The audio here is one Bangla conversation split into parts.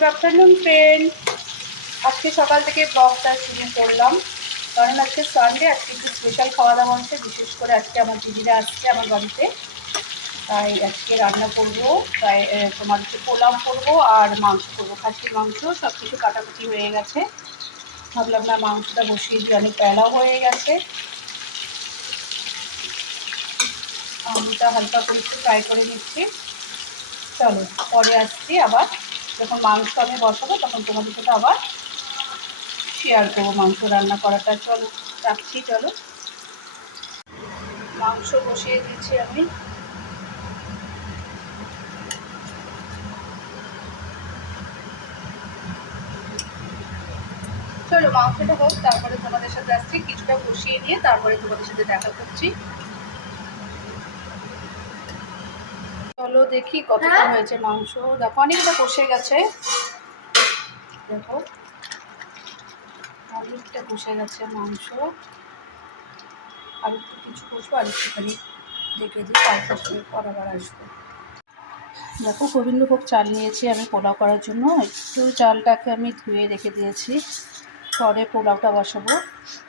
গুড আফটারনুন ফ্রেন্ড আজকে সকাল থেকে ব্লগটা শুরু করলাম। কারণ আজকে সানডে আজকে একটু স্পেশাল খাওয়া দাওয়া হচ্ছে, বিশেষ করে আজকে আমার দিদিরা আসছে আমার বাড়িতে। তাই আজকে রান্না করব, তাই তোমার হচ্ছে পোলাও করব আর মাংস করব। খাসির মাংস সব কিছু কাটাকুটি হয়ে গেছে। ভাবলাম না মাংসটা বসিয়ে দিই, অনেক বেলাও হয়ে গেছে। আলুটা হালকা করে একটু ফ্রাই করে নিচ্ছি। চলো, পরে আসছি আবার। যখন মাংস আমি বসাবো, তখন তোমাদের সাথে আবার শেয়ার করব মাংস রান্না করাটা। চলো, রাখছি, চলো। মাংস বসিয়ে দিয়েছি আমি। চলো, মাংসটা হোক, তারপরে তোমাদের সাথে আসছি। কিছুটা কষিয়ে নিয়ে তারপরে তোমাদের সাথে দেখা করছি। চলো দেখি কতটা হয়েছে মাংস। দেখো অনেকটা কষে গেছে। দেখো অনেকটা কষে গেছে মাংস। আর একটু কিছু কষবো আর একটুখানি দেখে দিই তারপর পর আবার আসব। দেখো গোবিন্দভোগ চাল নিয়েছি আমি পোলাও করার জন্য। একটু চালটাকে আমি ধুয়ে রেখে দিয়েছি। পরে পোলাওটা বসাবো।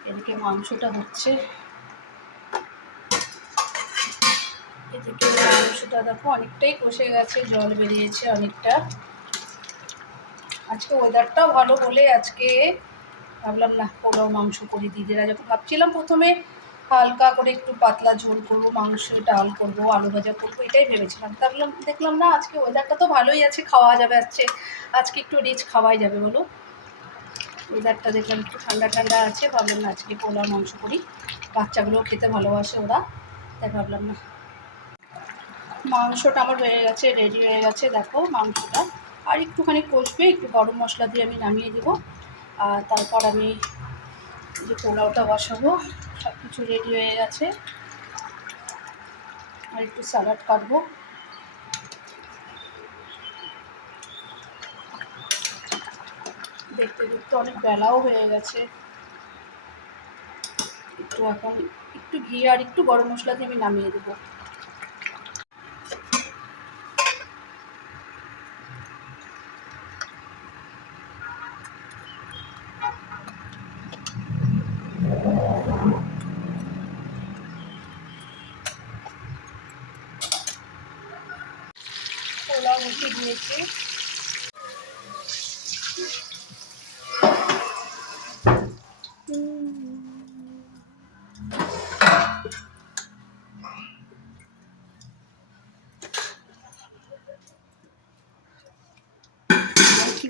এদিকে মাংসটা হচ্ছে এদিকে মাংসটা দেখো অনেকটাই কষে গেছে, জল বেরিয়েছে অনেকটা। আজকে ওয়েদারটাও ভালো বলে আজকে ভাবলাম, না, পোলাও, মাংস করি দিদিরা যখন ভাবছিলাম প্রথমে হালকা করে একটু পাতলা ঝোল করব, মাংস, ডাল করব, আলু ভাজা করব, এটাই ভেবেছিলাম। তাহলে দেখলাম, না, আজকে ওয়েদারটা তো ভালোই আছে, খাওয়া যাবে আজকে। আজকে একটু রিচ খাওয়াই যাবে, বলো? ওয়েদারটা দেখলাম একটু ঠান্ডা ঠান্ডা আছে, ভাবলাম, না, আজকে পোলাও, মাংস করি। বাচ্চাগুলোও খেতে ভালোবাসে ওরা, তাই ভাবলাম, না মাংসটা আমার হয়ে গেছে রেডি হয়ে গেছে, দেখো মাংসটা। আর একটুখানি কষবে, একটু গরম মশলা দিয়ে আমি নামিয়ে দেব। আর তারপর আমি যে পোলাওটা বসাবো সব কিছু রেডি হয়ে গেছে। আর একটু স্যালাড কাটবো। দেখতে দেখতে অনেক বেলাও হয়ে গেছে। একটু এখন একটু ঘি আর একটু গরম মশলা দিয়ে আমি নামিয়ে দেবো পোলাও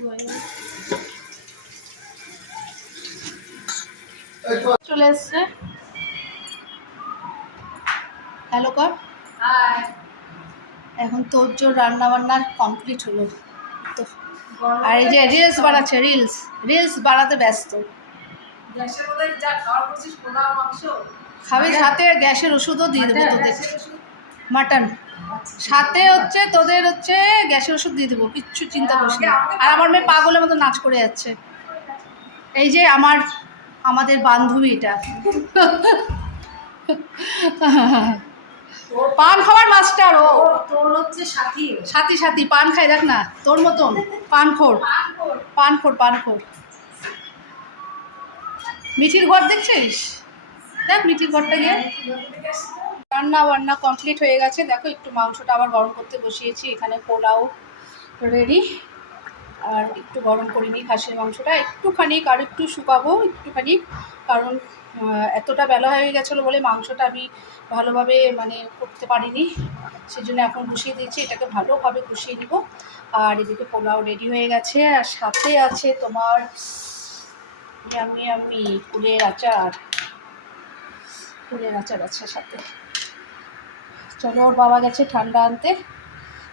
বলে? চলে এসছে। হ্যালো কর। এখন তোর জোর রান্না বান্না কমপ্লিট হলো। তো আর এই যে রিলস বানাচ্ছে রিলস রিলস বানাতে ব্যস্ত। খাবে সাথে গ্যাসের ওষুধও দিয়ে দেবো তোদের। মাটন। সাথে হচ্ছে তোদের হচ্ছে গ্যাসের ওষুধ দিয়ে দেবো কিচ্ছু চিন্তা করিস না। আর আমার মেয়ে পাগলের মতো নাচ করে যাচ্ছে। এই যে আমার আমাদের বান্ধবী এটা। পান খাওয়ার মাস্টার ও। তোর- হচ্ছে সাথী। সাথী সাথী পান খাই দেখ না তোর মতন। পানখোর। পানখোর। পানখোর মিঠির ঘর দেখছিস? দেখ মিঠির ঘরটা গিয়ে। রান্না বান্না কমপ্লিট হয়ে গেছে। দেখো একটু মাংসটা আবার গরম করতে বসিয়েছি। এখানে পোলাও রেডি আর একটু গরম করে নিই খাসির মাংসটা। একটুখানি আর একটু শুকাবো একটুখানি। কারণ এতটা বেলা হয়ে গেছিল বলে মাংসটা আমি ভালোভাবে মানে করতে পারিনি। সেই জন্য এখন কষিয়ে দিয়েছি, এটাকে ভালোভাবে কষিয়ে নিব। আর এদিকে পোলাও রেডি হয়ে গেছে। আর সাথে আছে তোমার আমি আমি কুলের আচার। কুলের আচার আছে সাথে। চলো, ওর বাবা গেছে ঠান্ডা আনতে।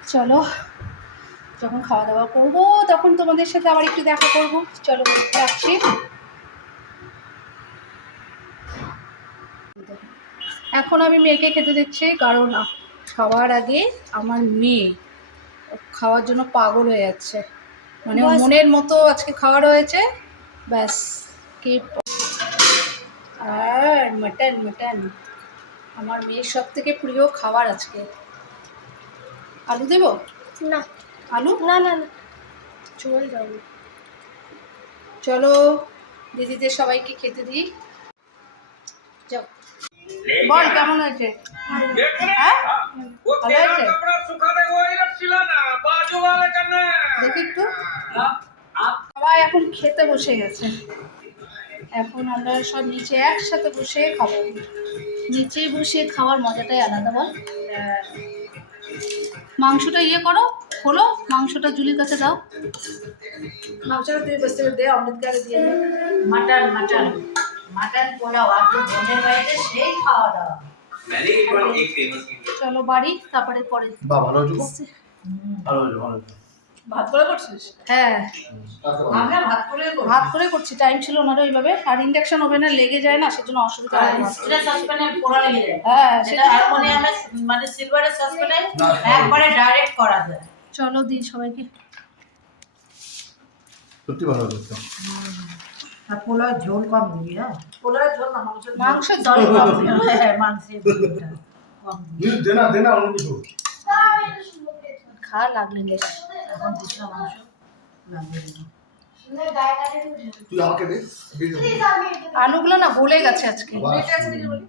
চলো, যখন খাওয়া দাওয়া করব তখন তোমাদের সাথে আবার একটু দেখা করব। চলো রাখছি এখন আমি মেয়েকে খেতে দিচ্ছি কারণ খাওয়ার আগে আমার মেয়ে খাওয়ার জন্য পাগল হয়ে যাচ্ছে। মানে মনের মতো আজকে খাওয়া রয়েছে। ব্যাস কি আর মাটন মাটন। আমার মেয়ের সব থেকে প্রিয় খাবার আজকে। আলু দেবো? না। আলু? না না না। চল যাব। চলো দিদিদের সবাইকে খেতে দিই। যাও। বল কেমন হয়েছে? হ্যাঁ? দেখি একটু। সবাই এখন খেতে বসে গেছে। এখন আমরা সব নিচে একসাথে বসে খাব। নিচে বসে খাওয়ার মজাটাই আলাদা বল। মাংসটা ইয়ে করো হলো মাংসটা জুলির কাছে দাও। মাংসটা তুই বসে দে অমৃতকারে দিয়ে মাটন মাটন। মাটন পোলাও বোনের বাড়িতে সেই খাওয়া দাওয়া চলো বাড়ি তারপরে পরে ভালো ভালো ভালো ভাত করে করছিস? হ্যাঁ। আমরা ভাত করে ভাত করে করছি টাইম ছিল না আর ইন্ডাকশন ওভেনে লেগে যায় না সেজন্য অসুবিধা হয় স্টিলের সসপ্যানে পোড়া লেগে যায়। হ্যাঁ সেটা আর আমরা মানে সিলভারের সসপ্যানে একবারে ডাইরেক্ট করা যায়। চলো দিই সবাইকে। সত্যি ভালো হচ্ছে। পোলাও ঝোল কম দিবি হ্যাঁ? পোলার ঝোল না মাংস মাংস সরি কম দিবি। হ্যাঁ মাংসের ঝোলটা কম দিবি। দে না অন্য কিছু। খা লাগলে বেশ এখন দিশা মাংস। লাগবে না। তুই আমাকে দে দিয়ে দেবো। আলুগুলো না গলে গেছে আজকে। মেটে আছে নাকি বলি?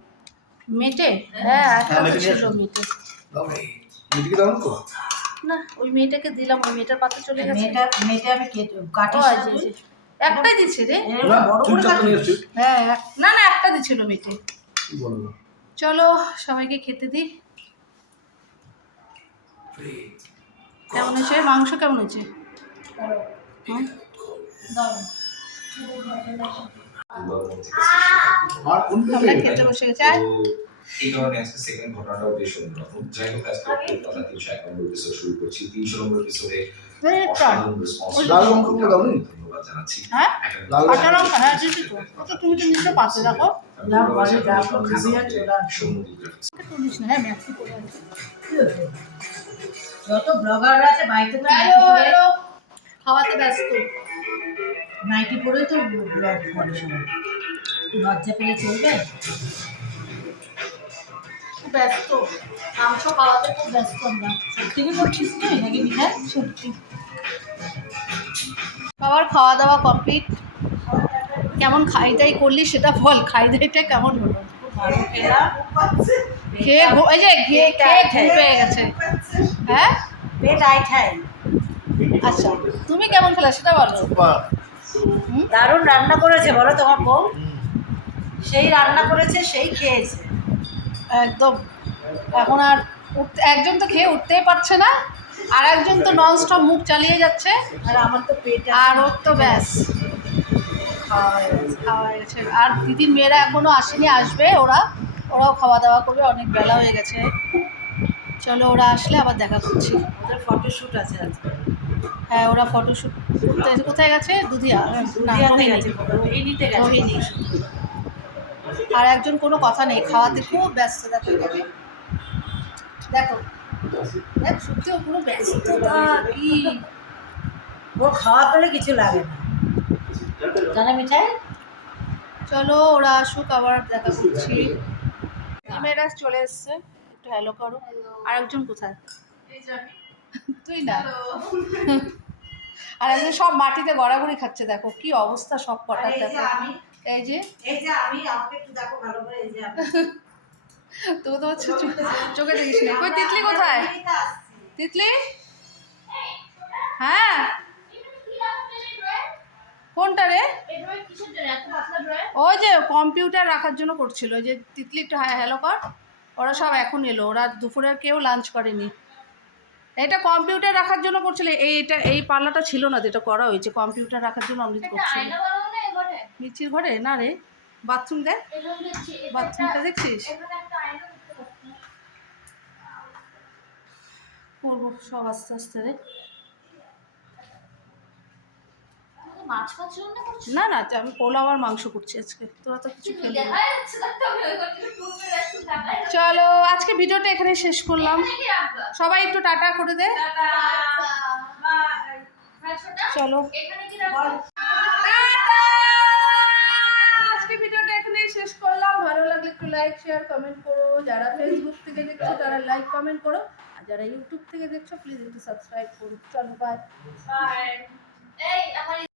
মেটে? হ্যাঁ। একটা হ্যাঁ, মেটে ছিল না ওই মেয়েটাকে দিলাম ওই মেয়েটার পাতে চলে গেছে। মেয়েটা মেয়েটা আমি কেটে একটাই দিচ্ছে রে। এসছি। হ্যাঁ না না একটা দিছিল মেটে চলো সবাইকে খেতে দিই। কেমন হয়েছে? মাংস কেমন হয়েছে? কোন আমরা খেতে বসে গেছি এই কারণে আজকে সেকেন্ড ঘটনাটাও বেশ অন্যরকম। যাই হোক আজকে কলকাতা তিনশো এক নম্বর এপিসোড শুরু করছি। তিনশো নম্বর এপিসোডে লাল ধন্যবাদ জানাচ্ছি। তুমি তো যত ব্লগাররা আছে বাড়িতে খাওয়াতে ব্যস্ত। নাইটি পরেই তো ব্লগ করে সবাই। লজ্জা পেলে চলবে? ব্যস্ত। মাংস খাওয়াতে খুব ব্যস্ত আমরা। সত্যি কি? করছিস তুই নাকি সত্যি। বাবার খাওয়া দাওয়া কমপ্লিট কেমন খাই দাই করলি সেটা বল খাই দাইটা কেমন হলো? খেয়ে এই যে খেয়ে খেয়ে ঘুম পেয়ে গেছে। হ্যাঁ? আচ্ছা তুমি কেমন খেলা সেটা বলো। দারুণ রান্না করেছে বলো তোমার বউ। সেই রান্না করেছে সেই খেয়েছে। একদম। এখন আর উঠতে একজন তো খেয়ে উঠতেই পারছে না আর একজন তো ননস্টপ মুখ চালিয়ে যাচ্ছে। আর আমার তো পেট আর ওর তো ব্যাস। হয়ে হয়ে আর দিদির মেয়েরা এখনও আসেনি আসবে ওরা। ওরাও খাওয়া দাওয়া করবে অনেক বেলা হয়ে গেছে। চলো ওরা আসলে আবার দেখা করছি। ওদের ফটোশ্যুট আছে আজকে। হ্যাঁ ওরা ফটোশ্যুট করতে কোথায় গেছে? দুধিয়া। না দুধিয়াতে রোহিণী। গেছে রোহিণীতে গেছে রোহিণী আর একজন কোনো কথা নেই খাওয়াতে খুব ব্যস্ত দেখো এটাকে দেখো ও ব্যস্ততা কি? ও খাওয়া পেলে কিছু লাগে না। জানা মিঠাই? চলো ওরা আসুক আবার দেখা করছি। মেয়েরা চলে এসছে একটু হ্যালো করো। আর একজন কোথায়? তুই না। আর একজন সব মাটিতে গড়াগড়ি খাচ্ছে দেখো কি অবস্থা সব কটার দেখো। এই যে। এই যে আমি আমাকে একটু দেখো ভালো করে এই যে তো হচ্ছে চোখে দেখিস না। কই তিতলি কোথায়? তিতলি? হ্যাঁ। কোনটা রে? ওই যে কম্পিউটার রাখার জন্য করছিল। ওই যে তিতলি একটু হ্যাঁ হ্যালো কর। ওরা সব এখন এলো। ওরা দুপুরের কেউ লাঞ্চ করেনি। এটা কম্পিউটার রাখার জন্য করছিল। এই এটা এই পাল্লাটা ছিল না যেটা করা হয়েছে। কম্পিউটার রাখার জন্য অমৃত করছিল। মিচির ঘরে? না রে বাথরুম দেখ। বাথরুমটা দেখছিস? করব সব আস্তে আস্তে রে। না না আমি পোলাও আর মাংস করছি আজকে। তোরা তো কিছু চলো আজকে ভিডিওটা এখানে শেষ করলাম। সবাই একটু টাটা করে দে। চলো। শেষ করলাম। ভালো লাগলে একটু লাইক শেয়ার কমেন্ট করো। যারা ফেসবুক থেকে দেখছ, তারা লাইক কমেন্ট করো। আর যারা ইউটিউব থেকে দেখছ প্লিজ একটু সাবস্ক্রাইব করো। চলো বাই বাই